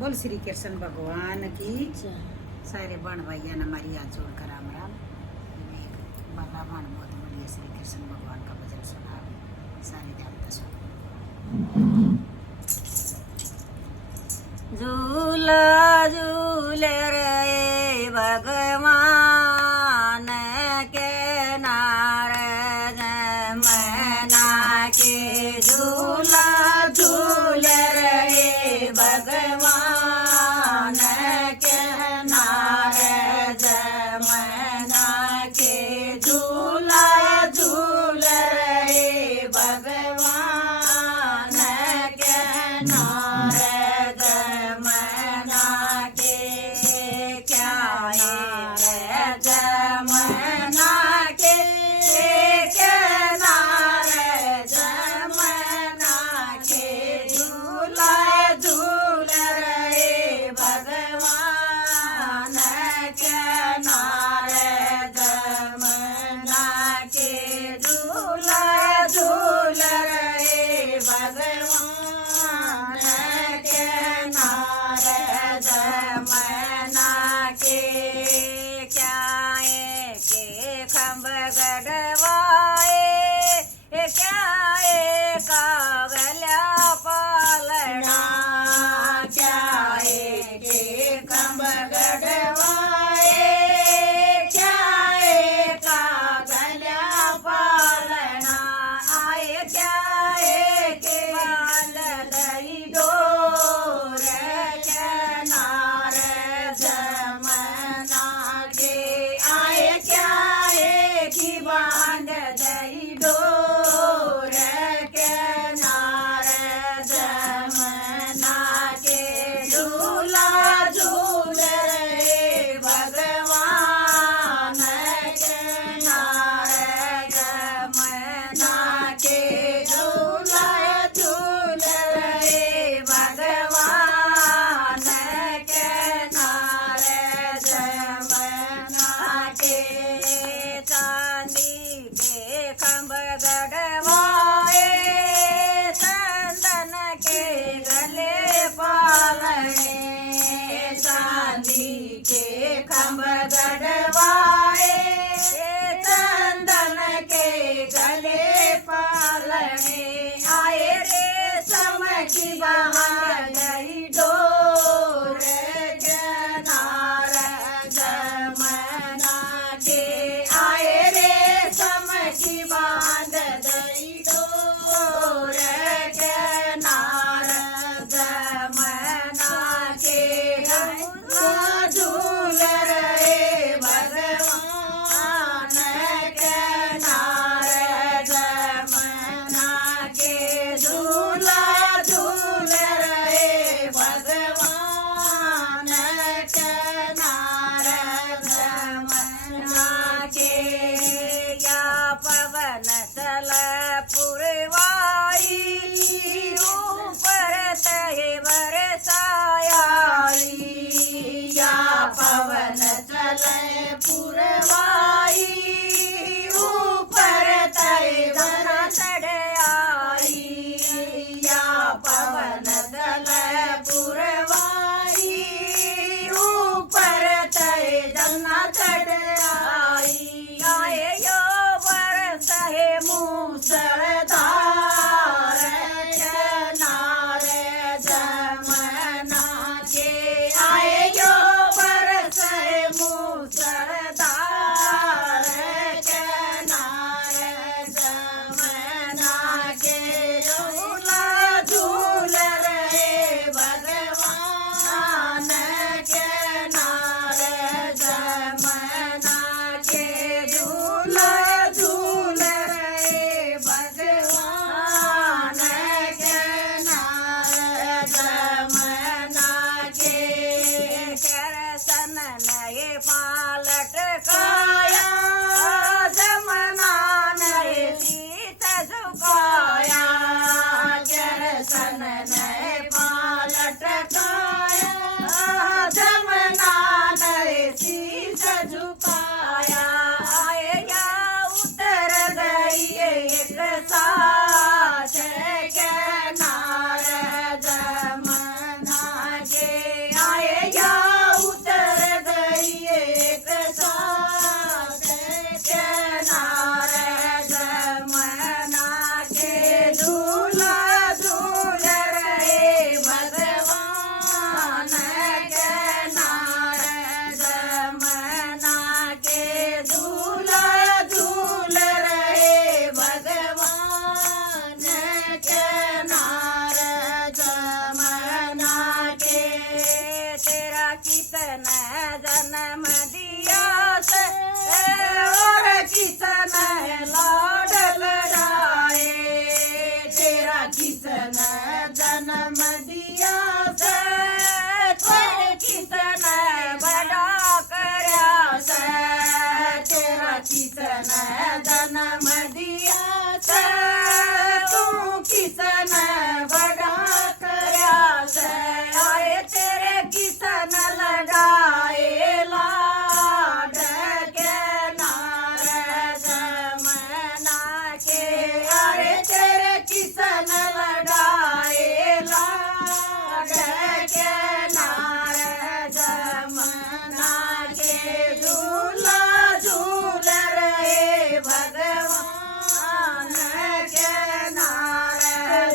बोल श्री कृष्ण भगवान की सारे बहन भैया ने हमारी हाथ जोड़ कर राम राम। बाबा मान बहुत बढ़िया श्री कृष्ण भगवान का भजन सुना सारे जानता सुन। झूला झूले रे भगवान के नारद मैना के झूला झूले रे भगवान के नारद मैना के झूला झूले रे भगवान के नारद मैना के क्या है न जन्म दिया से और किसन लाड लड़ाए तेरा किसन जन्म दिया से तेरे किसन बड़ा करया से तेरा किसन जन्म दिया से तू किसन बड़ा करया से आए तेरे किसन लड़ाए लाड के नार जमना के अरे तेरे किसन लड़ाए लाड के नार जमना के झूला झूल रहे भगवान के नार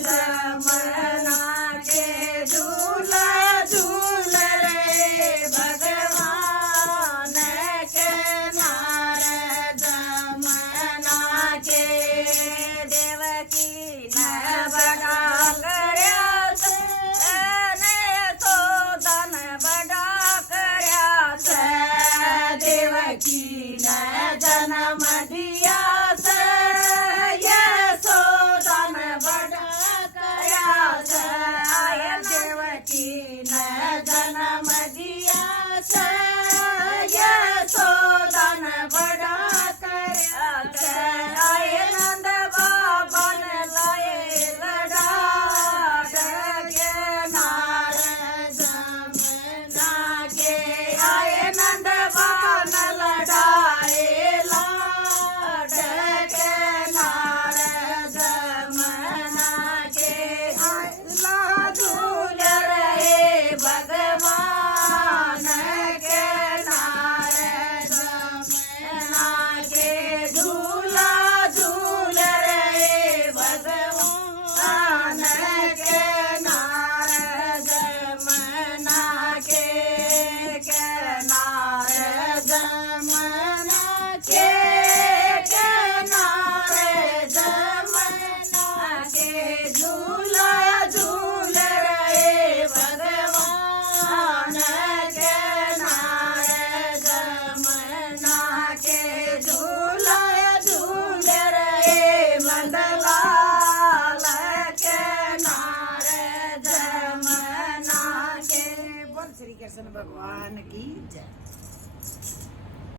जमना के झूला झूल रहे भगवान के नार जमना के देवकी न बड़ा करया से ने सोदन बड़ा करया से देवकी न जन्म दिया से यशोदन बड़ा करया से आय देवकी न जन्म दिया से यशोदन बड़ा करया से आय नंद बाबा ने लाए लड़ा के नार जमना के आय नंद बाबा ने लड़ाए लाड के नार जमना के ला झूल रहे भगवान के नार जमना के झूला झूल रहे भगवान के नार जमना के नार जमना के नार जमना के झूला झूल रहे भगवान के नार जमना के झूला झूल रहे मंदलाल के नार जमना के। बोल श्री कृष्ण भगवान की जय।